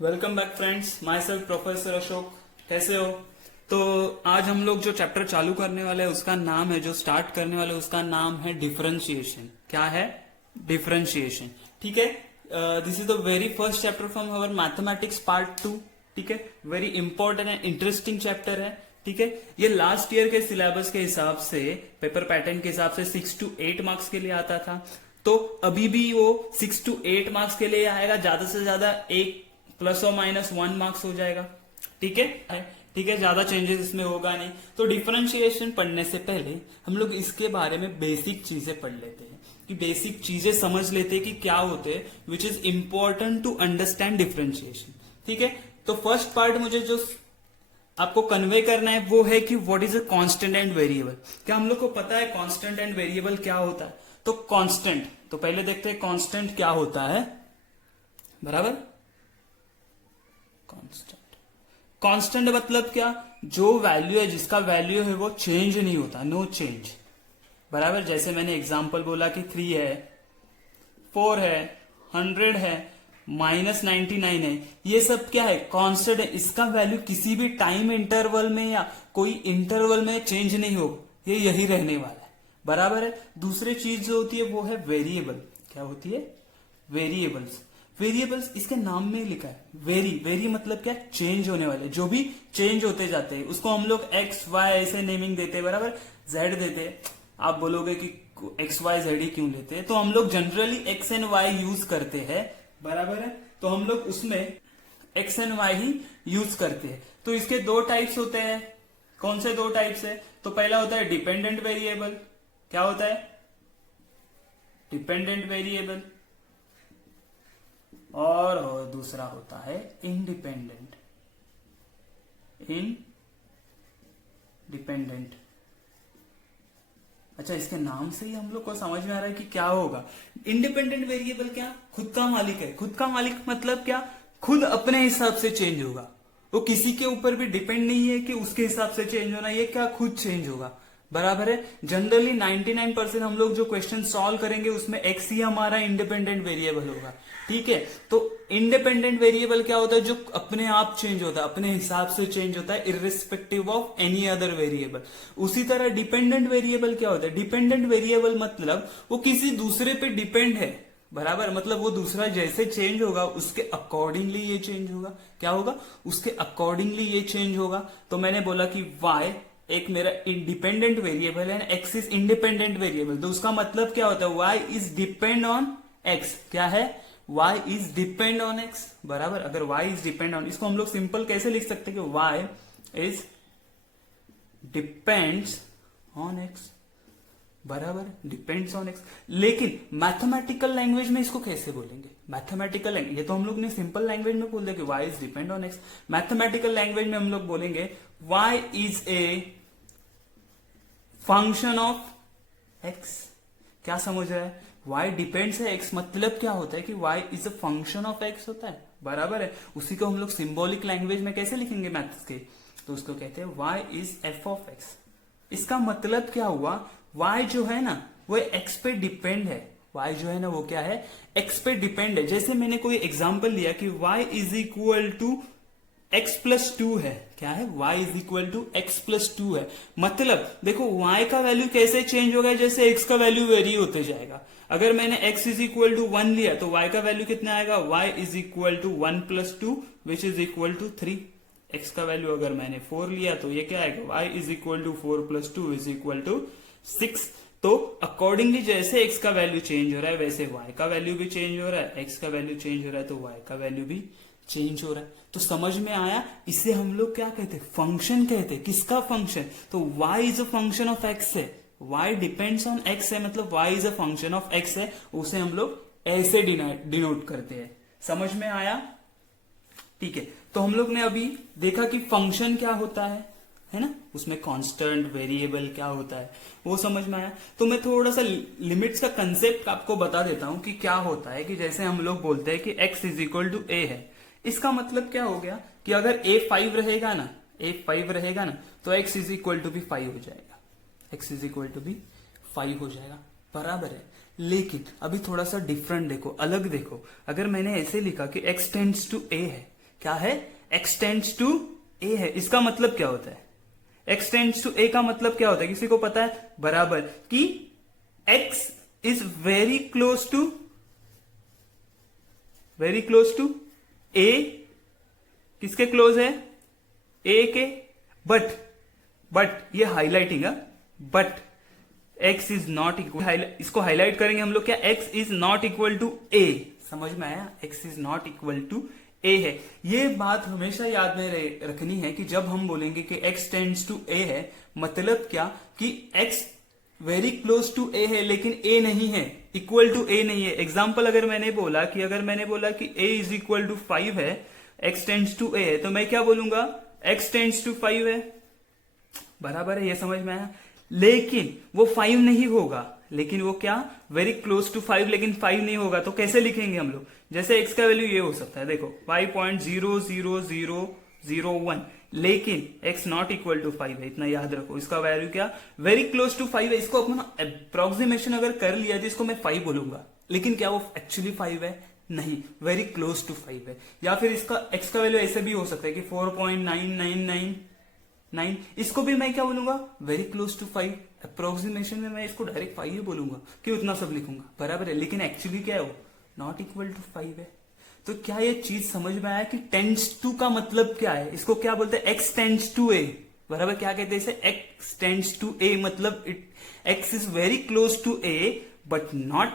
Welcome back friends, my self professor Ashok. कैसे हो? तो आज हम लोग जो चैप्टर चालू करने वाले हैं उसका नाम है, जो स्टार्ट करने वाले हैं उसका नाम है डिफरेंशिएशन। क्या है? डिफरेंशिएशन। ठीक है। This is the very first chapter from our mathematics part 2। ठीक है। Very important and interesting chapter है। ठीक है। ये लास्ट ईयर के सिलेबस के हिसाब से, पेपर पैटर्न के हिसाब से 6 to 8 मार्क्स के लिए आता था। तो अभी भी वो 6 to 8 मार्क्स के लिए आएगा। ज्यादा से ज्यादा एक ±1 मार्क्स हो जाएगा। ठीक है। ठीक है, ज्यादा चेंजेस इसमें होगा नहीं। तो डिफरेंशिएशन पढ़ने से पहले हम लोग इसके बारे में बेसिक चीजें पढ़ लेते हैं, कि बेसिक चीजें समझ लेते हैं कि क्या होते हैं, which is important to understand differentiation. ठीक है। तो फर्स्ट पार्ट मुझे जो आपको कन्वे करना है वो है कि what is a constant and variable. क्या हम लोग को पता है कांस्टेंट एंड वेरिएबल क्या होता है? तो कांस्टेंट, तो पहले देखते हैं कांस्टेंट क्या होता है। बराबर। कांस्टेंट, कांस्टेंट मतलब क्या? जो वैल्यू है, जिसका वैल्यू है वो चेंज नहीं होता, नो चेंज। बराबर। जैसे मैंने एग्जांपल बोला कि 3 है, 4 है, 100 है, -99 है, ये सब क्या है? कांस्टेंट है। इसका वैल्यू किसी भी टाइम इंटरवल में या कोई इंटरवल में चेंज नहीं होगा, ये यही रहने वाला है। बराबर है। दूसरी चीज जो होती है वो है वेरिएबल। क्या होती है? वेरिएबल्स। वेरिएबल्स इसके नाम में लिखा है वेरी। वेरी मतलब क्या? चेंज होने वाले, जो भी चेंज होते जाते हैं उसको हम लोग एक्स वाई ऐसे नेमिंग देते हैं। बराबर। जेड देते हैं। आप बोलोगे कि एक्स वाई जेड ही क्यों लेते हैं? तो हम लोग generally X and Y use करते हैं। बराबर है। तो हम लोग उसमें एक्स एंड वाई ही यूज करते हैं। तो इसके दो टाइप्स होते हैं। कौन से दो टाइप्स है? तो पहला होता है डिपेंडेंट वेरिएबल। क्या होता है? Dependent variable. और दूसरा होता है इंडिपेंडेंट। इंडिपेंडेंट। अच्छा, इसके नाम से ही हम लोग को समझ में आ रहा है कि क्या होगा। इंडिपेंडेंट वेरिएबल क्या? खुद का मालिक है। खुद का मालिक मतलब क्या? खुद अपने हिसाब से चेंज होगा। वो किसी के ऊपर भी डिपेंड नहीं है कि उसके हिसाब से चेंज होना, ये क्या खुद चेंज होगा। बराबर है। जनरली 99% हम लोग जो क्वेश्चन सॉल्व करेंगे उसमें एक्स ही हमारा इंडिपेंडेंट वेरिएबल होगा। ठीक है। तो इंडिपेंडेंट वेरिएबल क्या होता है? जो अपने आप चेंज होता है, अपने हिसाब से चेंज होता है, irrespective of any other variable. उसी तरह डिपेंडेंट वेरिएबल क्या होता है? डिपेंडेंट वेरिएबल मतलब वो किसी दूसरे पे डिपेंड है। बराबर। मतलब वो दूसरा जैसे चेंज होगा उसके अकॉर्डिंगली ये चेंज होगा। क्या होगा? उसके अकॉर्डिंगली ये चेंज होगा। तो मैंने बोला कि y एक मेरा इंडिपेंडेंट वेरिएबल है, एक्स इज इंडिपेंडेंट वेरिएबल। तो उसका मतलब क्या होता है? y is depend on x। क्या है? y is depend on x। बराबर। अगर y इज डिपेंड ऑन, इसको हम लोग सिंपल कैसे लिख सकते हैं कि y is depends on x। बराबर। Depends on x. लेकिन मैथमेटिकल लैंग्वेज में इसको कैसे बोलेंगे? मैथमेटिकल लैंग्वेज, ये तो हम लोग ने सिंपल लैंग्वेज में बोल दिया कि Y is depend on X. Mathematical language में हम लोग बोलेंगे Y is a function of X. क्या समझ रहा है? वाई डिपेंड्स है एक्स मतलब क्या होता है कि Y is a function of X होता है। बराबर है। उसी को हम लोग सिंबॉलिक लैंग्वेज में कैसे लिखेंगे मैथ्स के? तो उसको कहते हैं Y is F of X. इसका मतलब क्या हुआ? y जो है ना वो x पे डिपेंड है। y जो है ना वो क्या है? x पे डिपेंड है। जैसे मैंने कोई एग्जांपल लिया कि y is equal to x plus 2 है। क्या है? y is equal to x plus 2 है। मतलब देखो y का वैल्यू कैसे चेंज होगा? जैसे x का वैल्यू वेरी होते जाएगा। अगर मैंने x इज इक्वल टू 1 लिया तो y का वैल्यू कितना आएगा? y is equal to 1 plus 2 which is equal to 3। x का वैल्यू अगर मैंने 4 लिया तो ये क्या आएगा? y is equal to 4 plus 2 is equal to 6। तो अकॉर्डिंगली जैसे x का वैल्यू चेंज हो रहा है वैसे y का वैल्यू भी चेंज हो रहा है, x का वैल्यू चेंज हो रहा है तो y का वैल्यू भी चेंज हो रहा है। तो समझ में आया? इसे हम लोग क्या कहते हैं? फंक्शन कहते हैं। किसका फंक्शन? तो y is a function of x है। y डिपेंड्स ऑन x है, मतलब y is a function of x है। उसे हम लोग ऐसे डिनोट करते हैं। समझ में आया? ठीक है। तो हम लोग ने अभी देखा कि फंक्शन क्या होता है ना? उसमें कांस्टेंट वेरिएबल क्या होता है वो समझ में आया। तो मैं थोड़ा सा लिमिट्स का कंसेप्ट आपको बता देता हूं कि क्या होता है। कि जैसे हम लोग बोलते हैं कि x इज इक्वल टू ए है, इसका मतलब क्या हो गया कि अगर a 5 रहेगा ना, a 5 रहेगा ना तो x इज इक्वल टू भी 5 हो जाएगा। x इज इक्वल टू भी 5 हो जाएगा। बराबर है। लेकिन अभी थोड़ा सा डिफरेंट देखो, अलग देखो। अगर मैंने ऐसे लिखा कि x टेंड्स टू a है, क्या है, x टेंड्स टू a है। इसका मतलब क्या होता है, x टेंड्स टू a का मतलब क्या होता है, किसी को पता है, बराबर कि x is very close to a, किसके क्लोज है, a के, बट ये हाईलाइटिंग है, but x is not equal, इसको हाईलाइट करेंगे हम लोग क्या, x is not equal to a, समझ में आया, x is not equal to a है। ये बात हमेशा याद में रखनी है कि जब हम बोलेंगे कि x टेंड्स टू a है, मतलब क्या कि x very close to a है लेकिन a नहीं है, इक्वल टू a नहीं है। एग्जाम्पल अगर मैंने बोला कि a इज इक्वल टू 5 है, x टेंड्स टू a है, तो मैं क्या बोलूंगा, x टेंड्स टू 5 है, बराबर है, ये समझ में आया। लेकिन वो 5 नहीं होगा, लेकिन वो क्या, वेरी क्लोज टू 5, लेकिन 5 नहीं होगा, तो कैसे लिखेंगे हम लोग, जैसे x का वैल्यू ये हो सकता है, देखो 5.00001, लेकिन x नॉट इक्वल टू 5 है, इतना याद रखो। इसका वैल्यू क्या, वेरी क्लोज टू 5 है। इसको अपना अप्रोक्सीमेशन अगर कर लिया तो इसको मैं 5 बोलूंगा, लेकिन क्या वो एक्चुअली 5 है, नहीं, वेरी क्लोज टू 5 है। या फिर इसका x का वैल्यू ऐसे भी हो सकता है कि 4.9999, इसको भी मैं क्या बोलूंगा, वेरी क्लोज टू 5। अप्रोक्सीमेशन में मैं इसको डायरेक्ट 5 ही बोलूंगा कि उतना सब लिखूंगा, बराबर है, लेकिन एक्चुअली क्या है वो, नॉट इक्वल टू 5 है। तो क्या ये चीज समझ में आया कि टेंड्स टू का मतलब क्या है, इसको क्या बोलते हैं, x टेंड्स टू a, बराबर, क्या कहते हैं इसे, x टेंड्स टू a, मतलब x is very close to a but not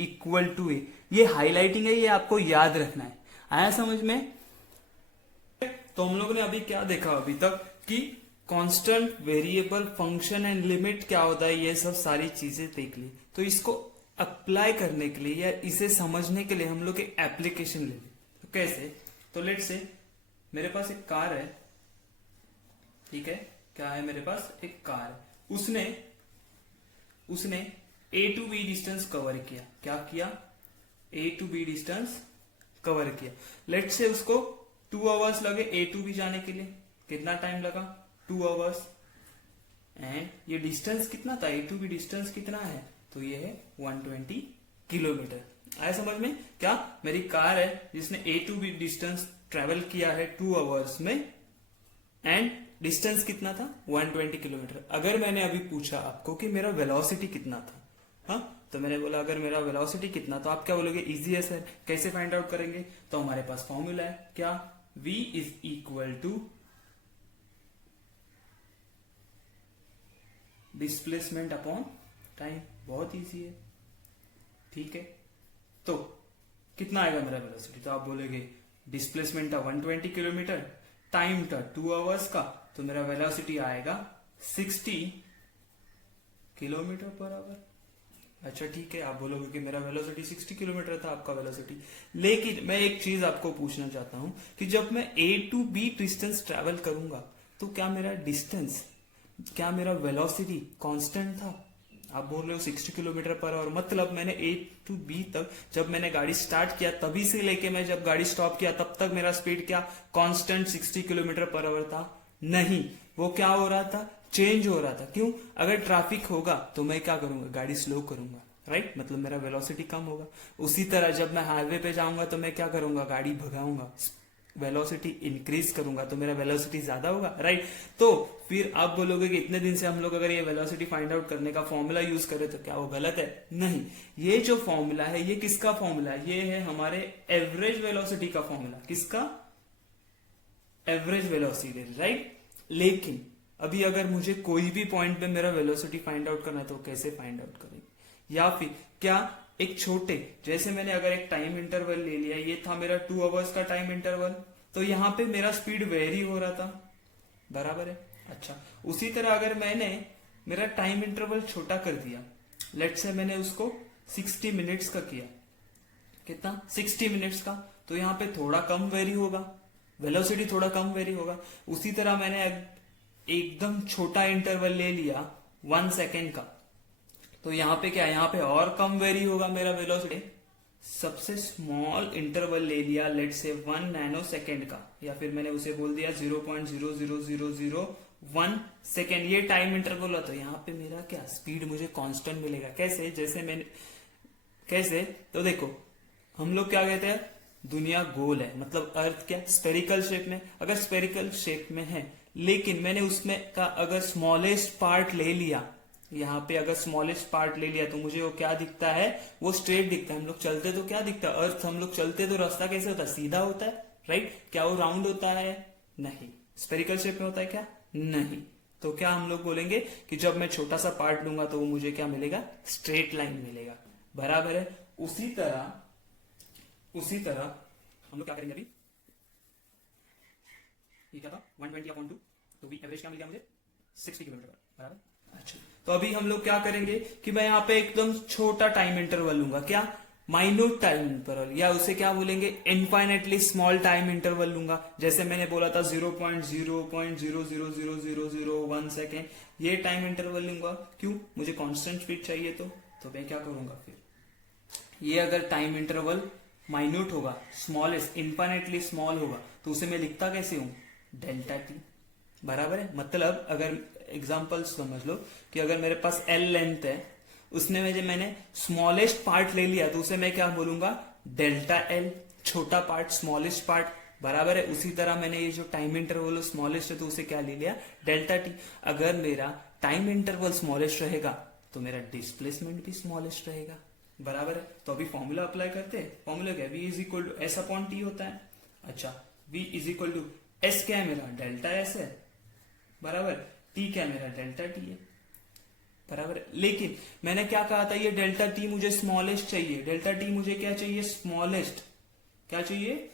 equal to a। ये हाईलाइटिंग है, ये आपको याद रखना है। आया समझ में। तो हम लोगों ने अभी क्या देखा अभी तक कि constant, variable, function and limit क्या होता है, ये सब सारी चीजें देख ली। तो इसको अप्लाई करने के लिए या इसे समझने के लिए हम लोग एक एप्लीकेशन ले लें। तो कैसे, तो लेट से मेरे पास एक कार है, ठीक है, क्या है, मेरे पास एक कार है, उसने A to B distance cover किया, क्या किया, A to B distance cover किया। लेट से उसको 2 आवर्स लगे A टू B जाने के लिए, कितना टाइम लगा, 2 आवर्स, एंड ये डिस्टेंस कितना था, A टू B डिस्टेंस कितना है, तो ये है 120 किलोमीटर। आया समझ में, क्या मेरी कार है जिसने A to B distance travel किया है 2 आवर्स में, एंड डिस्टेंस कितना था, 120 किलोमीटर। अगर मैंने अभी पूछा आपको कि मेरा वेलोसिटी कितना था, हाँ, तो मैंने बोला अगर मेरा वेलोसिटी कितना, तो आप क्या बोलोगे, इजी है सर, कैसे फाइंड आउट करेंगे, तो हमारे पास फॉर्मूला है, क्या, v is equal to displacement upon time, बहुत इजी है, ठीक है। तो कितना आएगा मेरा वेलोसिटी, तो आप बोलोगे डिस्प्लेसमेंट था 120 किलोमीटर, टाइम था 2 आवर्स का, तो मेरा वेलोसिटी आएगा 60 किलोमीटर पर आवर। अच्छा ठीक है, आप बोलोगे कि मेरा वेलोसिटी 60 किलोमीटर था, आपका वेलोसिटी। लेकिन मैं एक चीज आपको पूछना चाहता हूं कि जब मैं A to B distance travel करूंगा, तो क्या मेरा डिस्टेंस, क्या मेरा वेलोसिटी कांस्टेंट था? आप बोल रहे हो 60 किलोमीटर पर आवर, मतलब मैंने A टू B तक जब मैंने गाड़ी स्टार्ट किया तभी से लेके मैं जब गाड़ी स्टॉप किया तब तक मेरा स्पीड क्या कांस्टेंट 60 किलोमीटर पर आवर था? नहीं, वो क्या हो रहा था, चेंज हो रहा था। क्यों? अगर ट्रैफिक होगा तो मैं क्या करूंगा, गाड़ी स्लो करूंगा, राइट, मतलब मेरा वेलोसिटी कम होगा। उसी तरह जब मैं हाईवे पे जाऊंगा तो मैं क्या करूंगा, गाड़ी भगाऊंगा, वेलोसिटी इंक्रीज करूंगा, तो मेरा वेलोसिटी ज्यादा होगा, राइट। तो फिर आप बोलोगे कि इतने दिन से हम लोग अगर ये वेलोसिटी फाइंड आउट करने का फॉर्मूला यूज करें तो क्या वो गलत है? नहीं, ये जो फॉर्मूला है ये किसका फॉर्मूला है, ये है हमारे एवरेज वेलोसिटी का फॉर्मूला। किसका? Average velocity, right. लेकिन अभी अगर मुझे कोई भी पॉइंट पे मेरा वेलोसिटी फाइंड आउट करना है तो कैसे फाइंड आउट करेंगे? या फिर क्या एक छोटे, जैसे मैंने अगर एक टाइम इंटरवल ले लिया, ये था मेरा 2 आवर्स का टाइम इंटरवल, तो यहां पे मेरा स्पीड वेरी हो रहा था, बराबर है। अच्छा, उसी तरह अगर मैंने मेरा टाइम इंटरवल छोटा कर दिया, लेट से मैंने उसको 60 मिनट्स का किया, कितना, 60 मिनट्स का, तो यहाँ पे थोड़ा कम वेरी होगा, वेलोसिटी थोड़ा कम वेरी होगा। उसी तरह मैंने एकदम छोटा इंटरवल ले लिया 1 सेकेंड का, तो यहाँ पे क्या, यहाँ पे और कम वेरी होगा मेरा वेलोसिटी। सबसे स्मॉल इंटरवल ले लिया, लेट से 1 नैनो सेकेंड का, या फिर मैंने उसे बोल दिया 0.00001 सेकेंड, ये टाइम इंटरवल है, तो यहाँ पे मेरा क्या स्पीड मुझे कांस्टेंट मिलेगा। कैसे? जैसे मैंने, कैसे, तो देखो हम लोग क्या कहते हैं, दुनिया गोल है, मतलब अर्थ क्या स्पेरिकल शेप में, अगर स्पेरिकल शेप में है लेकिन मैंने उसमें का अगर स्मॉलेस्ट पार्ट ले लिया, यहाँ पे अगर स्मॉलेस्ट पार्ट ले लिया तो मुझे वो क्या दिखता है, वो स्ट्रेट दिखता है। हम लोग चलते तो क्या दिखता है, अर्थ हम लोग चलते तो रास्ता कैसे होता है, सीधा होता है, राइट। क्या वो राउंड होता है, नहीं। स्पेरिकल शेप में होता है क्या, नहीं। तो क्या हम लोग बोलेंगे कि जब मैं छोटा सा पार्ट लूंगा तो वो मुझे क्या मिलेगा, स्ट्रेट लाइन मिलेगा, बराबर है। उसी तरह हम लोग क्या करेंगे अभी, ये क्या था 120/2, तो वी एवरेज क्या मिल गया मुझे 60 किलोमीटर, बराबर। अच्छा, तो अभी हम लोग क्या करेंगे कि मैं यहाँ पे एकदम छोटा टाइम इंटरवल लूंगा, क्या माइन्यूट टाइम इंटरवल, या उसे क्या बोलेंगे इनफाइनेटली स्मॉल टाइम इंटरवल लूंगा। जैसे मैंने बोला था 0.0000001 सेकेंड, ये टाइम इंटरवल लूंगा। क्यों, मुझे कांस्टेंट स्पीड चाहिए, तो मैं क्या करूंगा फिर, ये अगर टाइम इंटरवल माइन्यूट होगा, स्मॉलेस्ट इनफाइनेटली स्मॉल होगा, तो उसे मैं लिखता कैसे हूं, डेल्टा टी, बराबर है। मतलब अगर एग्जांपल समझ लो कि अगर मेरे पास एल लेंथ है, उसने में जब मैंने स्मॉलेस्ट पार्ट ले लिया तो उसे मैं क्या बोलूंगा, डेल्टा एल, छोटा पार्ट स्मॉलेस्ट पार्ट, बराबर है। उसी तरह मैंने ये जो टाइम इंटरवल स्मॉलेस्ट है तो उसे क्या ले लिया, डेल्टा टी। अगर मेरा टाइम इंटरवल स्मॉलेस्ट रहेगा तो मेरा डिस्प्लेसमेंट भी स्मॉलेस्ट रहेगा, बराबर है। तो अभी फॉर्मूला अप्लाई करते हैं। फॉर्मूला क्या है, v is equal to S upon T होता है। अच्छा, v is equal to S क्या है मेरा, डेल्टा एस है, बराबर। टी क्या है मेरा, डेल्टा टी है, बराबर है। लेकिन मैंने क्या कहा था, ये डेल्टा टी मुझे स्मॉलेस्ट चाहिए, डेल्टा टी मुझे क्या चाहिए, स्मॉलेस्ट, क्या चाहिए,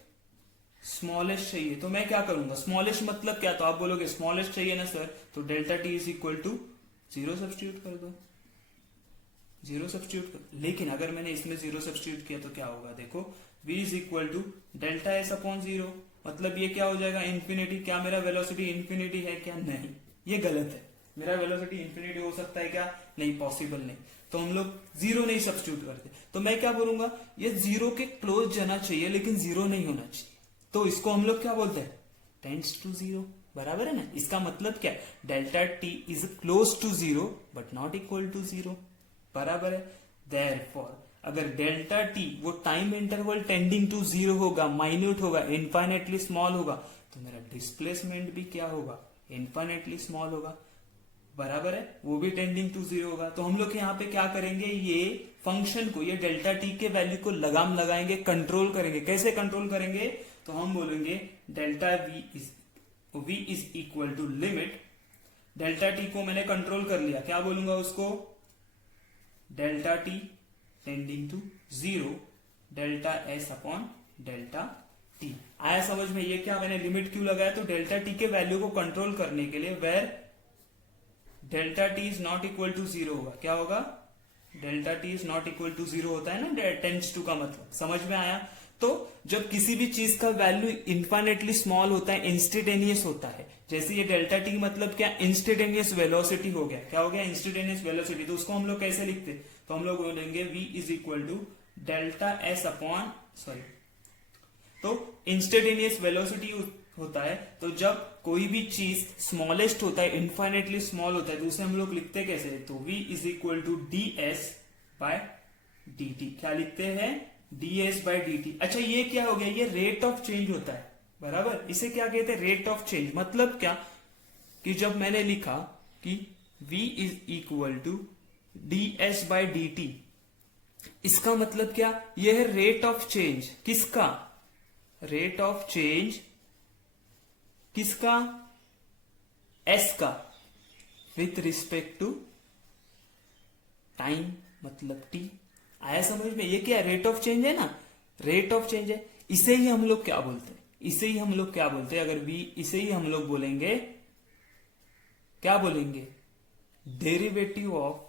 स्मॉलेस्ट चाहिए। तो मैं क्या करूंगा, स्मॉलेस्ट मतलब क्या, तो आप बोलोगे स्मॉलेस्ट चाहिए ना सर, तो delta T is equal to 0 substitute कर दो, 0 सब्स्टिट्यूट कर। लेकिन अगर मैंने इसमें 0 सब्स्टिट्यूट किया तो क्या होगा, देखो v is equal to delta S upon 0, मतलब ये क्या हो जाएगा, इन्फिनिटी। क्या मेरा वेलोसिटी इन्फिनिटी है क्या, नहीं, ये गलत है। मेरा वेलोसिटी इन्फिनिटी हो सकता है क्या, नहीं, पॉसिबल नहीं। तो हम लोग 0 नहीं सब्स्टिट्यूट करते, तो मैं क्या बोलूंगा, ये 0 के क्लोज जाना चाहिए लेकिन 0 नहीं होना चाहिए, तो इसको हम लोग क्या बोलते हैं, टेंड्स टू 0, बराबर है ना। इसका मतलब क्या, delta T is close to 0 but not equal to 0, बराबर है। देयरफॉर अगर डेल्टा टी वो टाइम इंटरवल टेंडिंग टू 0 होगा, माइन्यूट होगा, इनफाइनेटली स्मॉल होगा, तो मेरा डिस्प्लेसमेंट भी क्या होगा, इनफाइनेटली स्मॉल होगा, बराबर है। वो भी टेंडिंग टू 0 होगा। तो हम लोग यहाँ पे क्या करेंगे, ये फंक्शन को, ये डेल्टा टी के वैल्यू को लगाम लगाएंगे, कंट्रोल करेंगे। कैसे कंट्रोल करेंगे, तो हम बोलेंगे delta v is equal to limit, delta T को मैंने कंट्रोल कर लिया, क्या बोलूंगा उसको, delta T tending to 0 delta S upon delta T. आया समझ में, ये क्या मैंने लिमिट क्यों लगाया, तो डेल्टा टी के वैल्यू को कंट्रोल करने के लिए, where delta T is not equal to 0 होगा, क्या होगा, delta T is not equal to 0 होता है ना, टेंड्स टू का मतलब, समझ में आया। तो जब किसी भी चीज का वैल्यू इन्फाइनेटली स्मॉल होता है, इंस्टेंटेनियस होता है, जैसे ये डेल्टा टी मतलब क्या, इंस्टेंटेनियस वेलोसिटी हो गया, क्या हो गया, इंस्टेंटेनियस वेलोसिटी। तो उसको हम लोग कैसे लिखते, तो हम लोग बोलेंगे v is equal to delta S upon, sorry, तो इंस्टेंटेनियस वेलोसिटी होता है, तो जब कोई भी चीज स्मॉलेस्ट होता है, इन्फाइनेटली स्मॉल होता है, तो उसे हम लोग लिखते कैसे, तो v is equal to d s by d t. क्या लिखते हैं, ds बाय डी टी। अच्छा, ये क्या हो गया, ये रेट ऑफ चेंज होता है, बराबर। इसे क्या कहते हैं, रेट ऑफ चेंज। मतलब क्या, कि जब मैंने लिखा कि v is equal to ds by d t, इसका मतलब क्या, यह है रेट ऑफ चेंज, किसका, रेट ऑफ चेंज किसका, s का, विथ रिस्पेक्ट टू टाइम, मतलब t। आया समझ में, ये क्या है, रेट ऑफ चेंज है ना, रेट ऑफ चेंज है। इसे ही हम लोग क्या बोलते हैं, इसे ही हम लोग क्या बोलते हैं, अगर v, इसे ही हम लोग बोलेंगे, क्या बोलेंगे, डेरिवेटिव ऑफ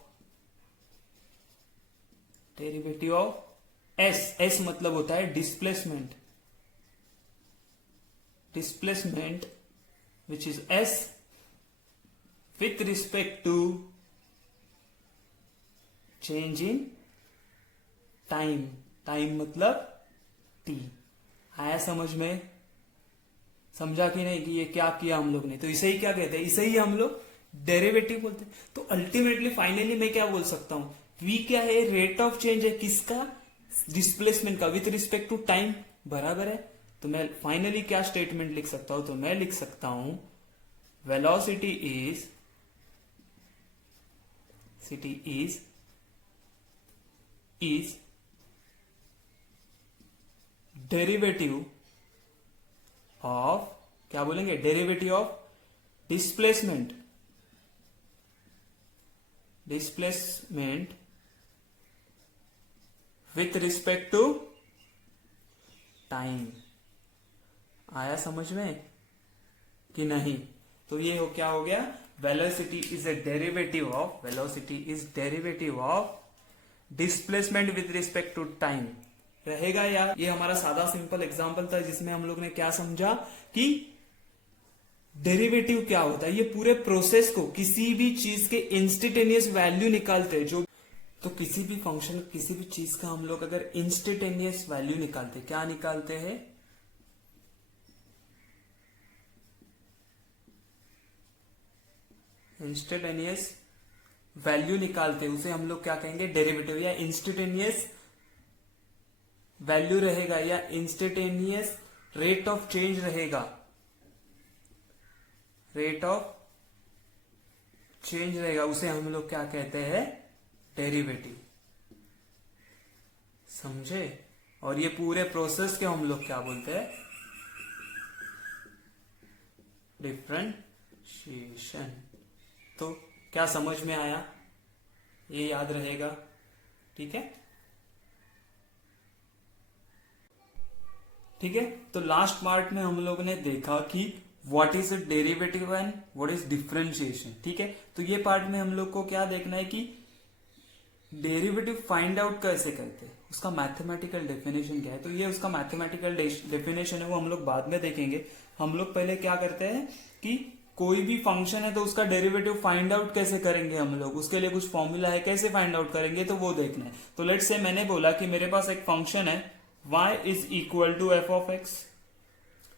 s। s मतलब होता है displacement, which is s with respect to change in time, time मतलब t। आया समझ में, समझा कि नहीं, कि ये क्या किया हम लोग ने, तो इसे ही क्या कहते हैं, इसे ही हम लोग डेरिवेटिव बोलते हैं। तो अल्टीमेटली फाइनली मैं क्या बोल सकता हूं, v क्या है, रेट ऑफ चेंज है, किसका, डिस्प्लेसमेंट का, विथ रिस्पेक्ट टू टाइम। बराबर है। तो मैं फाइनली क्या स्टेटमेंट लिख सकता हूं, तो मैं लिख सकता हूं वेलोसिटी इज डेरिवेटिव ऑफ, क्या बोलेंगे, derivative of displacement with respect to time. आया समझ में कि नहीं? तो ये क्या हो गया, velocity is derivative of displacement with respect to time रहेगा। या ये हमारा सादा सिंपल एग्जांपल था जिसमें हम लोग ने क्या समझा कि डेरिवेटिव क्या होता है। ये पूरे प्रोसेस को किसी भी चीज के इंस्टेंटेनियस वैल्यू निकालते हैं, जो तो किसी भी फंक्शन, किसी भी चीज का हम लोग अगर इंस्टेंटेनियस वैल्यू निकालते, क्या निकालते हैं, इंस्टेंटेनियस वैल्यू निकालते हैं, उसे हम लोग क्या कहेंगे, डेरिवेटिव। या इंस्टेंटेनियस वैल्यू रहेगा या इंस्टेंटेनियस रेट ऑफ चेंज रहेगा, उसे हम लोग क्या कहते हैं, डेरिवेटिव। समझे? और ये पूरे प्रोसेस के हम लोग क्या बोलते हैं, डिफरेंशिएशन। तो क्या समझ में आया? ये याद रहेगा, ठीक है। तो लास्ट पार्ट में हम लोगों ने देखा कि what is derivative and what is differentiation, ठीक है। तो ये पार्ट में हम लोग को क्या देखना है कि डेरिवेटिव फाइंड आउट कैसे करते हैं, उसका मैथमेटिकल डेफिनेशन क्या है। तो ये उसका मैथमेटिकल डेफिनेशन है, वो हम लोग बाद में देखेंगे। हम लोग पहले क्या करते हैं कि कोई भी फंक्शन है तो उसका डेरिवेटिव फाइंड आउट कैसे करेंगे हम लोग, उसके लिए कुछ फॉर्मूला है, कैसे फाइंड आउट करेंगे, तो वो देखना है। तो लेट्स से मैंने बोला कि मेरे पास एक फंक्शन है y is equal to f of x,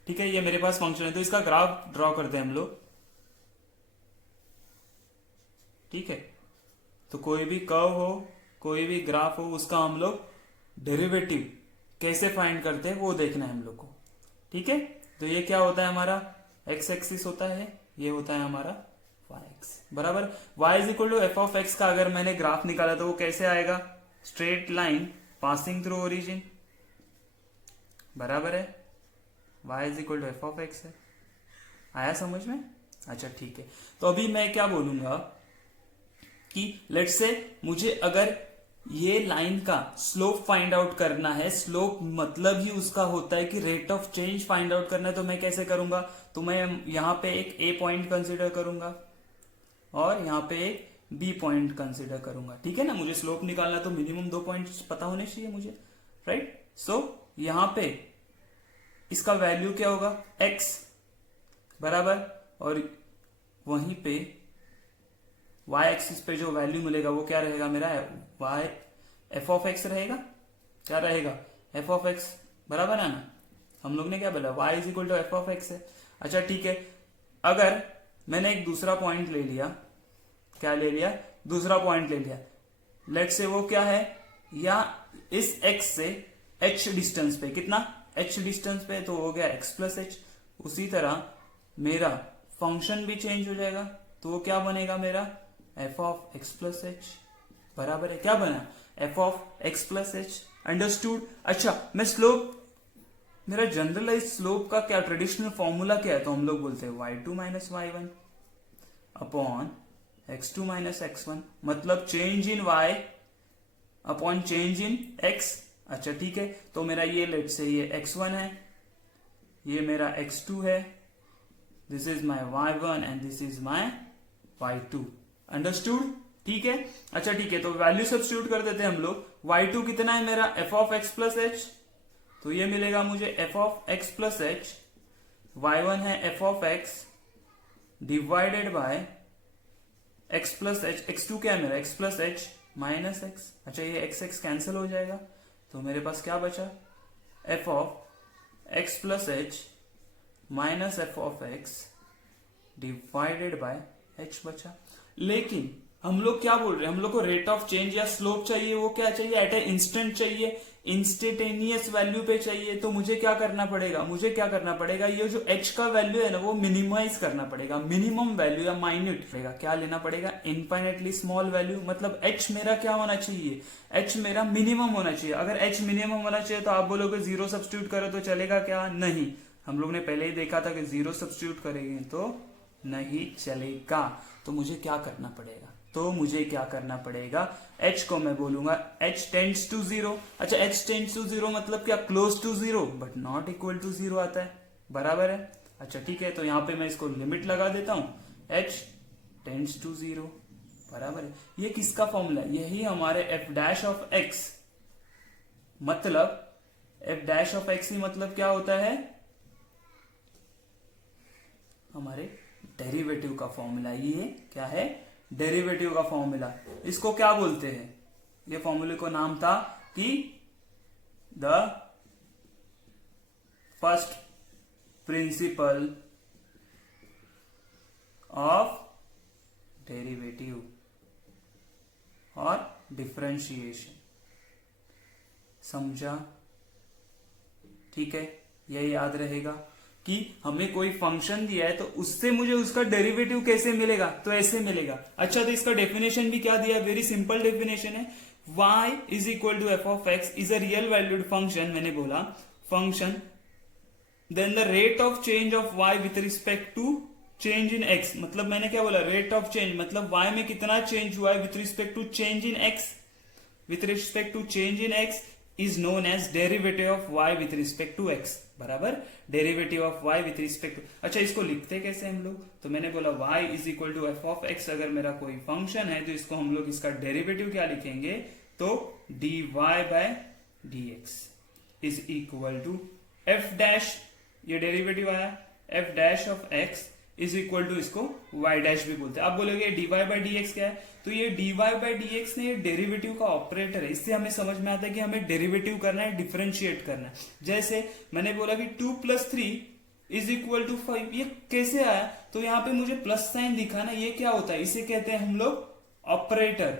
ठीक है। ये मेरे पास फंक्शन है, तो इसका ग्राफ ड्रॉ करते हैं हम लोग, ठीक है। तो कोई भी कर्व हो, कोई भी ग्राफ हो, उसका हम लोग डेरिवेटिव कैसे फाइंड करते हैं वो देखना है हम लोग को, ठीक है। तो ये क्या होता है, हमारा एक्स एक्सिस होता है, ये होता है हमारा वाई एक्स, बराबर। y is equal to f of x का अगर मैंने ग्राफ निकाला तो वो कैसे आएगा, straight line passing through origin, बराबर है। y is equal to f of x है। आया समझ में? अच्छा, ठीक है। तो अभी मैं क्या बोलूंगा कि लेट्स से मुझे अगर ये लाइन का स्लोप फाइंड आउट करना है, स्लोप मतलब ही उसका होता है कि rate of change find out करना है, तो मैं कैसे करूंगा, तो मैं यहां पे एक ए पॉइंट कंसिडर करूंगा और यहां पे एक बी पॉइंट कंसिडर करूंगा, ठीक है ना। मुझे स्लोप निकालना तो मिनिमम 2 पॉइंट्स पता होने चाहिए मुझे, राइट। सो यहां पे इसका वैल्यू क्या होगा, x, बराबर। और वहीं पे y एक्सिस पे जो वैल्यू मिलेगा वो क्या रहेगा, मेरा y एफ ऑफ एक्स रहेगा, क्या रहेगा, एफ ऑफ एक्स, बराबर है ना। हम लोग ने क्या बोला, y is equal to f of x है। अच्छा, ठीक है। अगर मैंने एक दूसरा पॉइंट ले लिया, क्या ले लिया, दूसरा पॉइंट ले लिया, लेट्स से वो क्या है, या इस x से h डिस्टेंस पे, कितना, h डिस्टेंस पे, तो हो गया x प्लस एच। उसी तरह मेरा फंक्शन भी चेंज हो जाएगा, तो वो क्या बनेगा मेरा, F of x plus H, बराबर है, क्या बना, F of x plus H. Understood? अच्छा, मैं स्लोप, मेरा जनरलाइज स्लोप का क्या ट्रेडिशनल फॉर्मूला क्या है, तो हम लोग बोलते हैं y2 minus y1 upon x2 minus x1, मतलब change in y upon change in x। अच्छा, ठीक है। तो मेरा ये लेट से ये x1 है, ये मेरा x2 है, this is my y1 and this is my y2। Understood? ठीक है। अच्छा, ठीक है। तो वैल्यू सब्स्टिट्यूट कर देते हैं हम लोग। y2 कितना है मेरा, F of x plus H, तो ये मिलेगा मुझे F of x plus H. y1 है F of x divided by x plus H. x2 क्या है मेरा, x plus H minus x. अच्छा, ये एक्स एक्स कैंसिल हो जाएगा, तो मेरे पास क्या बचा, F of x plus H minus f of x divided by H बचा। लेकिन हम लोग क्या बोल रहे हैं, हम लोग को रेट ऑफ चेंज या स्लोप चाहिए, वो क्या चाहिए, एट ए इंस्टेंट चाहिए, इंस्टेंटेनियस वैल्यू पे चाहिए तो मुझे क्या करना पड़ेगा, ये जो h का वैल्यू है ना वो मिनिमाइज करना पड़ेगा, मिनिमम वैल्यू या माइन्यूट पड़ेगा, क्या लेना पड़ेगा, इनफाइनेटली स्मॉल वैल्यू। मतलब h मेरा क्या होना चाहिए, h मेरा मिनिमम होना चाहिए। अगर h मिनिमम होना चाहिए तो आप बोलोगे जीरो सब्स्टिट्यूट करो तो चलेगा क्या, नहीं। हम लोग ने पहले ही देखा था कि जीरो सब्स्टिट्यूट करेंगे तो नहीं चलेगा। तो मुझे क्या करना पड़ेगा, h को मैं बोलूंगा h टेंड्स टू जीरो। अच्छा, h टेंड्स टू जीरो मतलब क्या, close to zero but not equal to zero आता है, बराबर है। अच्छा ठीक है, तो यहां पे मैं इसको लिमिट लगा देता हूं, h टेंड्स टू जीरो, बराबर है। ये किसका फॉर्मूला है, यही हमारे f डैश ऑफ x, मतलब f डैश ऑफ x ही मतलब क्या होता है, हमारे डेरिवेटिव का फॉर्मूला। ये क्या है, डेरिवेटिव का फॉर्मूला। इसको क्या बोलते हैं, ये फॉर्मूले को नाम था कि the first principle of derivative और डिफरेंशिएशन। समझा, ठीक है। यह याद रहेगा कि हमें कोई फंक्शन दिया है तो उससे मुझे उसका डेरिवेटिव कैसे मिलेगा, तो ऐसे मिलेगा। अच्छा, तो इसका डेफिनेशन भी क्या दिया है, वेरी सिंपल डेफिनेशन है, y is equal to f of x is a real valued function. मैंने बोला function, then the rate of change of y with respect to change in x। मतलब मैंने क्या बोला, रेट ऑफ चेंज मतलब y में कितना चेंज हुआ है with respect to change in x, with respect to change in x is known as derivative of y with respect to x, बराबर, derivative of y with respect to. अच्छा, इसको लिखते कैसे हम लोग, तो मैंने बोला y is equal to f of x. अगर मेरा कोई फंक्शन है तो इसको हम लोग इसका डेरिवेटिव क्या लिखेंगे, तो dy by dx is equal to f dash, ये डेरिवेटिव आया, f dash of x is equal to, इसको y डैश भी बोलते हैं। आप बोलोगे dy बाय dx क्या है, तो ये dy बाय dx ने ये डेरिवेटिव का ऑपरेटर है। इससे हमें समझ में आता है कि हमें डेरिवेटिव करना है, डिफरेंशिएट करना है। जैसे मैंने बोला कि 2 + 3 इज इक्वल टू 5, ये कैसे आया, तो यहाँ पे मुझे प्लस साइन दिखा ना, ये क्या होता है, इसे कहते हैं हम लोग ऑपरेटर।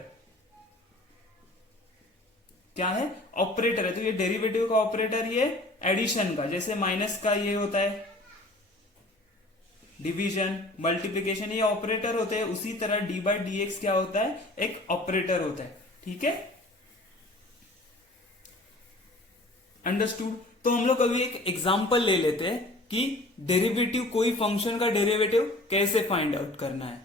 क्या है, ऑपरेटर है। तो ये डेरिवेटिव का ऑपरेटर, ये एडिशन का, जैसे माइनस का ये होता है डिवीजन, मल्टीप्लीकेशन, ये ऑपरेटर होते हैं। उसी तरह डी बाई डी एक्स क्या होता है, एक ऑपरेटर होता है, ठीक है, अंडरस्टूड। तो हम लोग अभी एक एग्जांपल ले लेते हैं कि डेरिवेटिव, कोई फंक्शन का डेरिवेटिव कैसे फाइंड आउट करना है।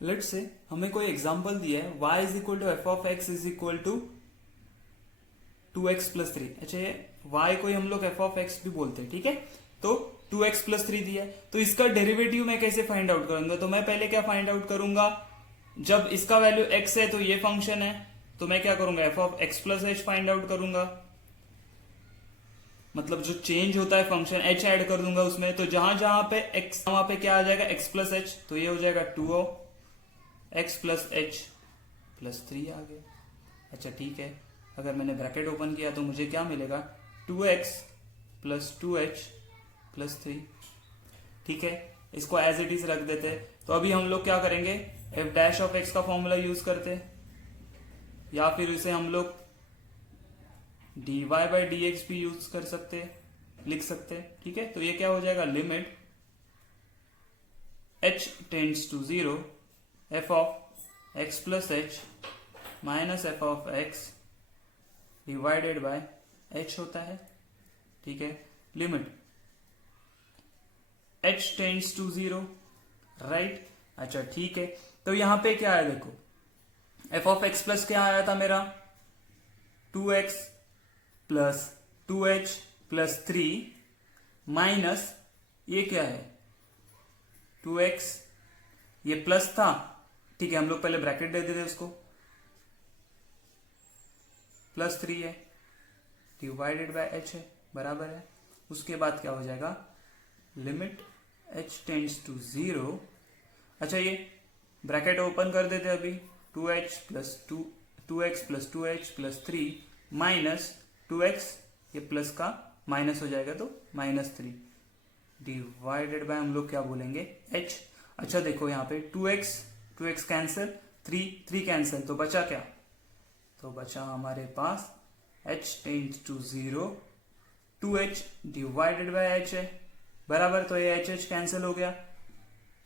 लेट्स से हमें कोई एग्जांपल दिया है, y is equal to f of x is equal to 2x + 3। अच्छा, ये y को हम लोग एफ ऑफ एक्स भी बोलते हैं, ठीक है। तो 2x + 3 दिया है, तो इसका डेरिवेटिव मैं कैसे फाइंड आउट करूंगा, तो मैं पहले क्या फाइंड आउट करूंगा, जब इसका वैल्यू x है तो ये फंक्शन है, तो मैं क्या करूंगा, F of x plus H find out करूंगा। मतलब जो चेंज होता है फंक्शन, h ऐड कर दूंगा उसमें, तो जहां जहां पे x, वहां पे क्या आ जाएगा, x + h, तो ये हो जाएगा 2x + h + 3 आ गया। अच्छा ठीक है, अगर मैंने ब्रैकेट ओपन किया तो मुझे क्या मिलेगा, 2x + 2h + 3, ठीक है। इसको एज इट इज रख देते हैं। तो अभी हम लोग क्या करेंगे, एफ डैश ऑफ एक्स का फॉर्मूला यूज करते हैं, या फिर इसे हम लोग dy बाय dx भी यूज कर सकते हैं, लिख सकते हैं, ठीक है। तो ये क्या हो जाएगा, limit h tends to 0 f of x + h minus f of x divided by h होता है, ठीक है। Limit h tends to 0, right. अच्छा ठीक है, तो यहां पे क्या है, देखो एफ ऑफ एक्स प्लस क्या आया था मेरा, 2x + 2h + 3 माइनस ये क्या है, 2x, ये प्लस था, ठीक है। हम लोग पहले ब्रैकेट दे देते उसको, +3 है डिवाइडेड बाय h है, बराबर है। उसके बाद क्या हो जाएगा, लिमिट h टेंड्स टू 0। अच्छा, ये ब्रैकेट ओपन कर देते अभी, 2x + 2h + 3 माइनस 2x, ये प्लस का माइनस हो जाएगा तो -3 डिवाइडेड बाय, हम लोग क्या बोलेंगे, h। अच्छा देखो यहाँ पे 2x कैंसिल, 3 कैंसिल, तो बचा क्या, तो बचा हमारे पास h tends to 0, 2h divided by h है, बराबर। तो ये h कैंसिल हो गया,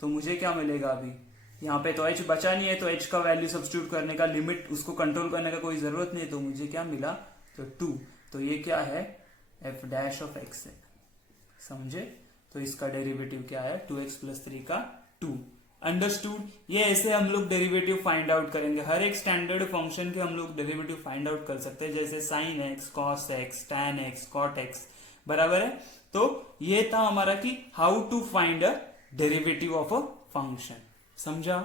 तो मुझे क्या मिलेगा अभी, यहाँ पे तो h बचा नहीं है, तो h का वैल्यू सब्स्टिट्यूट करने का, लिमिट उसको कंट्रोल करने का कोई जरूरत नहीं है, तो मुझे क्या मिला, तो 2। तो ये क्या है, f डैश ऑफ x है, समझे। तो इसका डेरिवेटिव क्या है, 2x प्लस 3 का 2। अंडरस्टूड। ये ऐसे हम लोग डेरिवेटिव फाइंड आउट करेंगे, हर एक स्टैंडर्ड फंक्शन के हम लोग डेरिवेटिव फाइंड आउट कर सकते हैं, जैसे sine x, cos x, tan x, cot x, बराबर है। तो ये था हमारा कि how to find a derivative of a function, समझा।